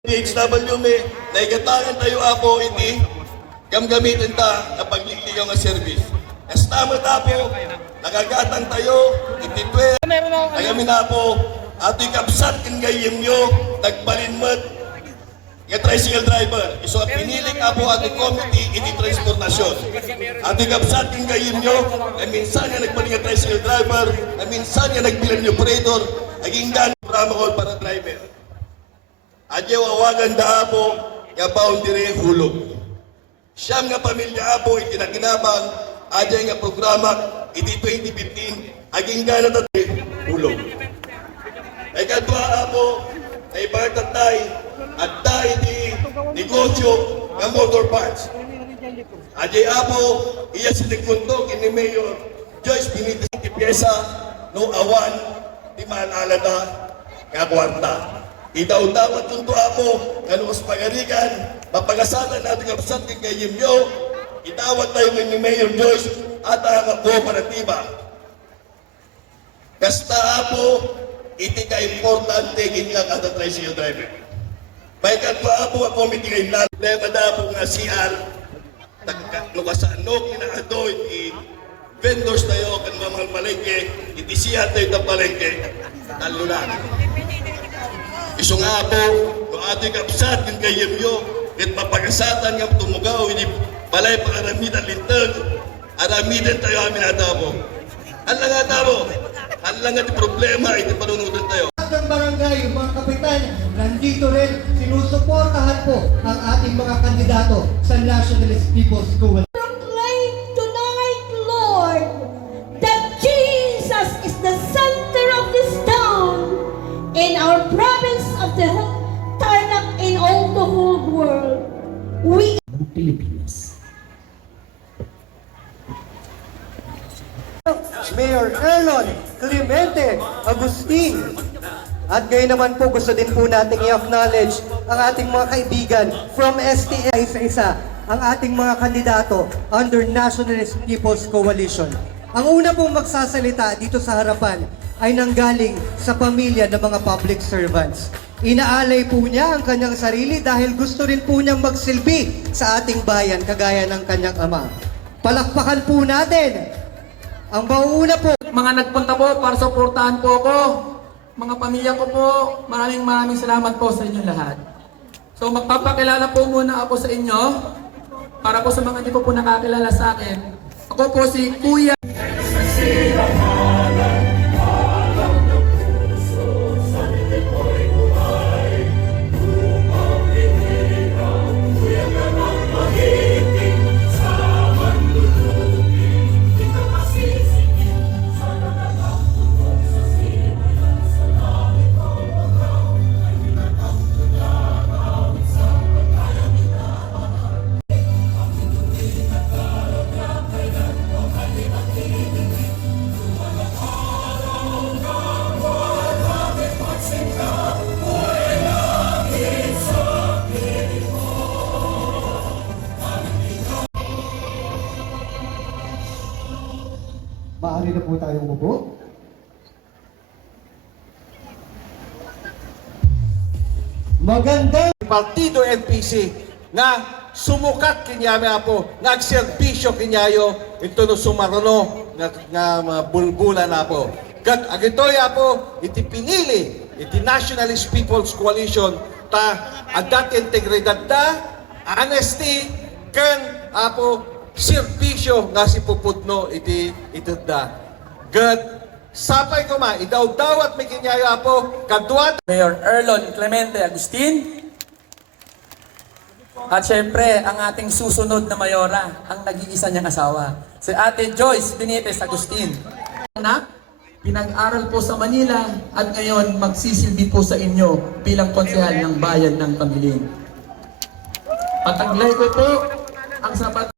DHW may naigatangan tayo apo iti gamgamitin ta na pagliligaw nga service. Estama tapo, nagagatang tayo, iti twe, agamin na po, ato ikapsat kin gayim nyo, nagbalinmat, nga tricycle driver. Iso at pinilik apo ato committee iti transportasyon. Ato ikapsat kin gayim nyo, na minsan nga nagbaling nga tricycle driver, na minsan nga nagbilang yung operator, aging gano'n programakol para driver. Adyo awagan da apo, nga boundary hulog. Siyam nga pamilya apo, itinaginabang, adyo nga programa, iti 2015, aging gano'n tatay, hulog. Ay kadwa apo, ay bartatay, at tayo di negosyo ng motor parts. Adyo apo, iya sinikundok ini Mayor Joyce Benitez iti pyesa, no awan, di maalala nga kwarta. Itaw-tawat tunto ako, kanuos pagarikan, mapagasatan natin ang absat ng kayim nyo, itawat tayo ni Mayor Joyce at ang kooperatiba. Kasta ako, iti ka-importante ginyang at ang tricycle driver. May katwa ako ang committee ngayon lang, problema na po nga CR, nakasanok, inaado, iti vendors tayo, kan mga malengke, iti CR tayo ng palengke, talo lang. Iso nga po, kung ating kapsat ng kayem nyo, at mapagasatan ng tumugaw, hindi balay pa aramidan lintag, aramidan tayo amin atabo. Ang lang atabo, ang lang at problema, iti panunutan tayo. Ng barangay, yung mga kapitan, nandito rin, sinusuportahan po ang ating mga kandidato sa Nationalist People's Coalition. Proclaim tonight, Lord, that Jesus is the center of this town in our province of the Tarlac in all the whole world. We ng Pilipinas. Mayor Erlon Clemente Agustin. At ngayon naman po gusto din po nating i-acknowledge ang ating mga kaibigan from STA isa-isa, ang ating mga kandidato under Nationalist People's Coalition. Ang una pong magsasalita dito sa harapan ay nanggaling sa pamilya ng mga public servants. Inaalay po niya ang kanyang sarili dahil gusto rin po niyang magsilbi sa ating bayan kagaya ng kanyang ama. Palakpakan po natin ang mauuna po. Mga nagpunta po para suportahan po ako. Mga pamilya ko po, maraming salamat po sa inyo lahat. So magpapakilala po muna ako sa inyo para po sa mga hindi po nakakilala sa akin. Ako po si Kuya. Maaari na po tayong umupo. Magandang Partido NPC nga sumukat kinyami apo, nagserbisyo kinyayo ito no sumaruno nga bulbulan apo. Kat agitoy apo iti pinili iti Nationalist People's Coalition ta adat integridad da, honesty ken apo serbisyo nga si pupudno iti da. Gat sapay ko ma idaw-dawat may kinyayo apo kadwa Mayor Erlon Clemente Agustin. At syempre, ang ating susunod na mayora, ang nag-iisa niyang asawa, si Ate Joyce Benitez Agustin. Pinag-aral po sa Manila at ngayon magsisilbi po sa inyo bilang konsehal ng bayan ng Pangilin. Pataglay ko po ang sapat